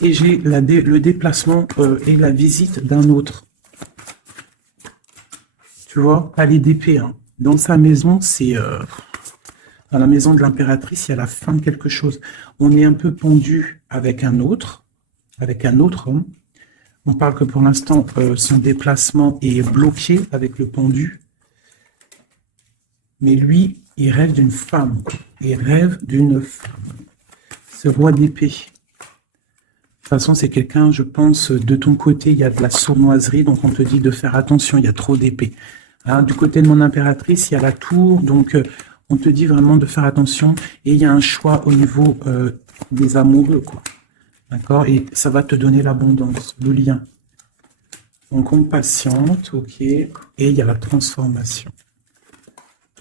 et j'ai le déplacement et la visite d'un autre. Tu vois, palais d'épée. Hein. Dans sa maison, c'est... dans la maison de l'impératrice, il y a la fin de quelque chose. On est un peu pendu avec un autre homme. On parle que pour l'instant, son déplacement est bloqué avec le pendu. Mais lui, il rêve d'une femme. Il rêve d'une femme. Ce roi d'épée. De toute façon, c'est quelqu'un, je pense, de ton côté, il y a de la sournoiserie, donc on te dit de faire attention, il y a trop d'épées. Hein, du côté de mon impératrice, il y a la tour, donc on te dit vraiment de faire attention. Et il y a un choix au niveau des amoureux, quoi. D'accord? Et ça va te donner l'abondance, le lien. Donc on patiente, ok. Et il y a la transformation.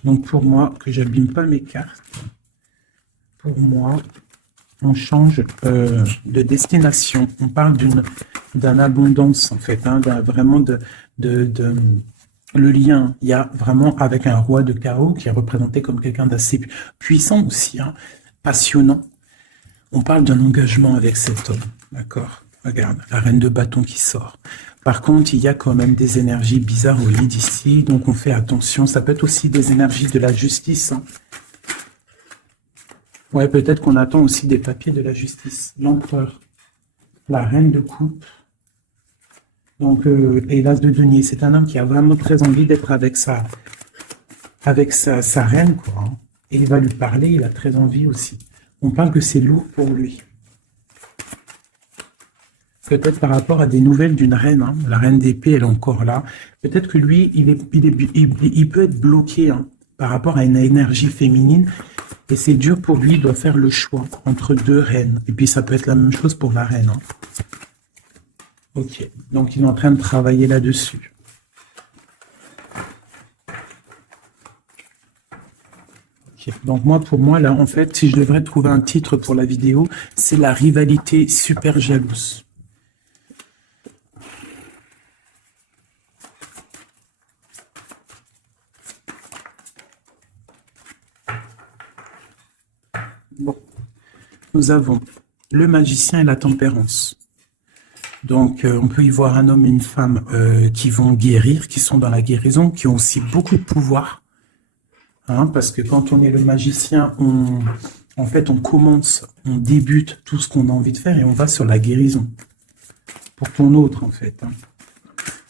Donc pour moi, que j'abîme pas mes cartes, pour moi, on change de destination. On parle d'une abondance, en fait, hein, vraiment le lien. Il y a vraiment avec un roi de chaos qui est représenté comme quelqu'un d'assez puissant aussi, hein, passionnant. On parle d'un engagement avec cet homme, d'accord? Regarde, la reine de bâton qui sort. Par contre, il y a quand même des énergies bizarres au lit d'ici, donc on fait attention. Ça peut être aussi des énergies de la justice, hein. Ouais, peut-être qu'on attend aussi des papiers de la justice. L'empereur, la reine de coupe, donc et l'as de denier. C'est un homme qui a vraiment très envie d'être avec sa reine, quoi. Hein. Et il va lui parler, il a très envie aussi. On parle que c'est lourd pour lui. Peut-être par rapport à des nouvelles d'une reine. Hein. La reine d'épée, elle est encore là. Peut-être que lui, il peut être bloqué hein, par rapport à une énergie féminine. Et c'est dur pour lui, il doit faire le choix entre deux reines. Et puis ça peut être la même chose pour la reine. Hein. Ok, donc il est en train de travailler là-dessus. Okay. Donc moi, pour moi, là, en fait, si je devrais trouver un titre pour la vidéo, c'est la rivalité super jalouse. Bon, nous avons le magicien et la tempérance. Donc, on peut y voir un homme et une femme qui vont guérir, qui sont dans la guérison, qui ont aussi beaucoup de pouvoir. Hein, parce que quand on est le magicien, en fait, on commence, on débute tout ce qu'on a envie de faire et on va sur la guérison. Pour ton autre, en fait. Hein.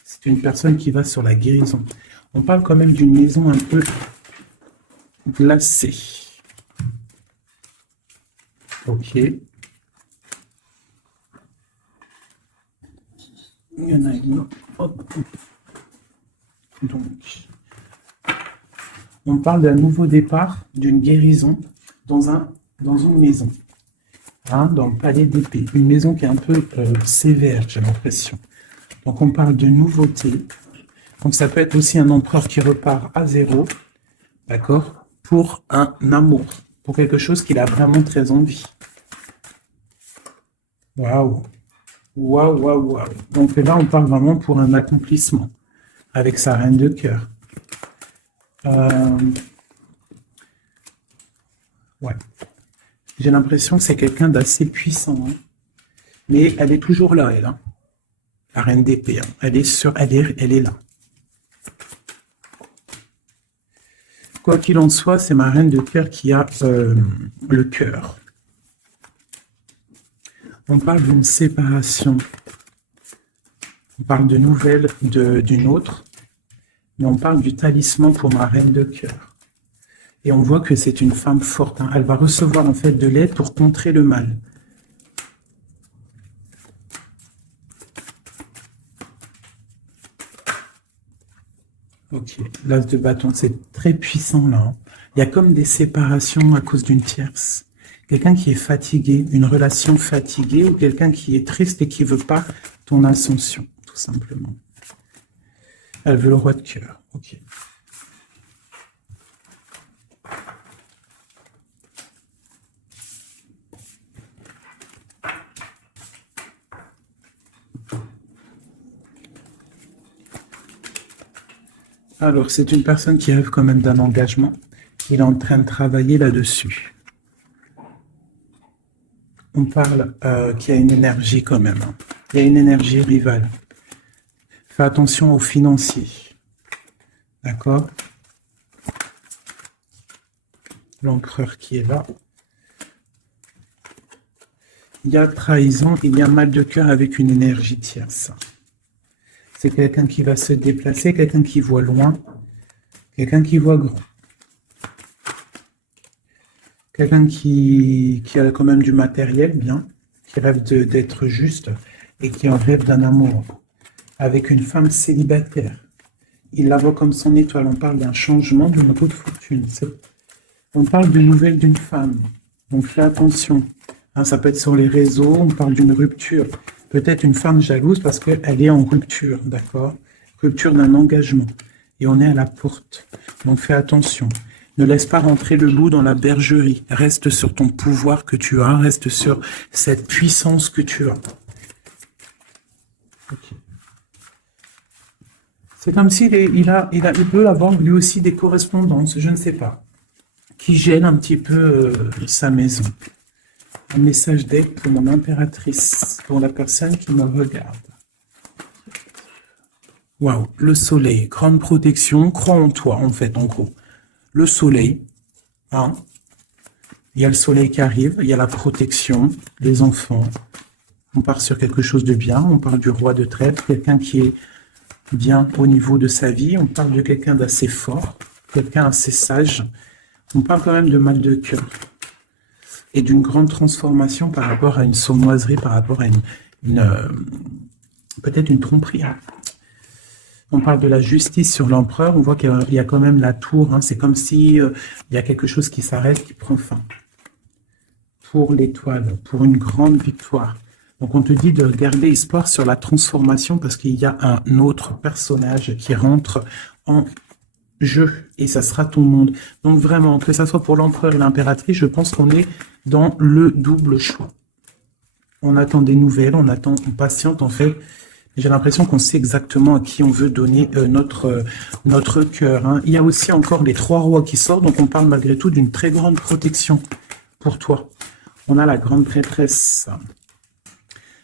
C'est une personne qui va sur la guérison. On parle quand même d'une maison un peu glacée. Ok. Il y en a une autre. Hop. Donc, on parle d'un nouveau départ, d'une guérison dans une maison. Hein, dans le palais d'épée. Une maison qui est un peu sévère, j'ai l'impression. Donc, on parle de nouveauté. Donc, ça peut être aussi un empereur qui repart à zéro, d'accord, pour un amour, pour quelque chose qu'il a vraiment très envie. Waouh! Waouh, waouh, waouh. Donc là, on parle vraiment pour un accomplissement avec sa reine de cœur. Ouais. J'ai l'impression que c'est quelqu'un d'assez puissant. Hein. Mais elle est toujours là, elle. Hein. La reine d'épée. Hein. Elle est là. Quoi qu'il en soit, c'est ma reine de cœur qui a le cœur. On parle d'une séparation. On parle de nouvelles d'une autre. Mais on parle du talisman pour ma reine de cœur. Et on voit que c'est une femme forte. Hein. Elle va recevoir en fait de l'aide pour contrer le mal. Ok, l'as de bâton, c'est très puissant là. Hein. Il y a comme des séparations à cause d'une tierce. Quelqu'un qui est fatigué, une relation fatiguée, ou quelqu'un qui est triste et qui ne veut pas ton ascension, tout simplement. Elle veut le roi de cœur. Ok. Alors, c'est une personne qui rêve quand même d'un engagement. Il est en train de travailler là-dessus. On parle qu'il y a une énergie quand même. Hein. Il y a une énergie rivale. Fais attention aux financiers. D'accord? L'empereur qui est là. Il y a trahison, il y a mal de cœur avec une énergie tierce. C'est quelqu'un qui va se déplacer, quelqu'un qui voit loin, quelqu'un qui voit grand. Quelqu'un qui a quand même du matériel, bien, qui rêve d'être juste et qui en rêve d'un amour. Avec une femme célibataire. Il la voit comme son étoile. On parle d'un changement, d'une roue de fortune. On parle de nouvelles d'une femme. Donc fais attention. Hein, ça peut être sur les réseaux, on parle d'une rupture. Peut-être une femme jalouse parce qu'elle est en rupture, d'accord? Rupture d'un engagement. Et on est à la porte. Donc fais attention. Ne laisse pas rentrer le loup dans la bergerie. Reste sur ton pouvoir que tu as. Reste sur cette puissance que tu as. Okay. C'est comme s'il il peut avoir lui aussi des correspondances, je ne sais pas, qui gênent un petit peu sa maison. Un message d'aide pour mon impératrice, pour la personne qui me regarde. Waouh, le soleil, grande protection, crois en toi en fait, en gros. Le soleil, hein, il y a le soleil qui arrive, il y a la protection, les enfants. On part sur quelque chose de bien, on parle du roi de trèfle, quelqu'un qui est bien au niveau de sa vie, on parle de quelqu'un d'assez fort, quelqu'un assez sage. On parle quand même de mal de cœur. Et d'une grande transformation par rapport à une sournoiserie, par rapport à peut-être une tromperie. Hein. On parle de la justice sur l'empereur, on voit qu'il y a quand même la tour, hein. C'est comme si il y a quelque chose qui s'arrête, qui prend fin. Pour l'étoile, pour une grande victoire. Donc on te dit de garder espoir sur la transformation parce qu'il y a un autre personnage qui rentre en jeu et ça sera ton monde. Donc vraiment, que ça soit pour l'empereur et l'impératrice, je pense qu'on est dans le double choix. On attend des nouvelles, on patiente en fait. J'ai l'impression qu'on sait exactement à qui on veut donner notre cœur. Hein. Il y a aussi encore les 3 rois qui sortent, donc on parle malgré tout d'une très grande protection pour toi. On a la grande prêtresse.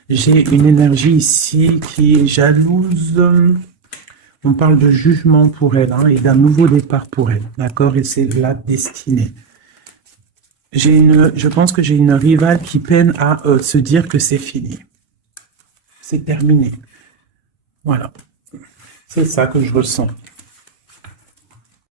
J'ai une énergie ici qui est jalouse. On parle de jugement pour elle et d'un nouveau départ pour elle. D'accord? Et c'est la destinée. Je pense que j'ai une rivale qui peine à se dire que c'est fini. C'est terminé. Voilà. C'est ça que je ressens.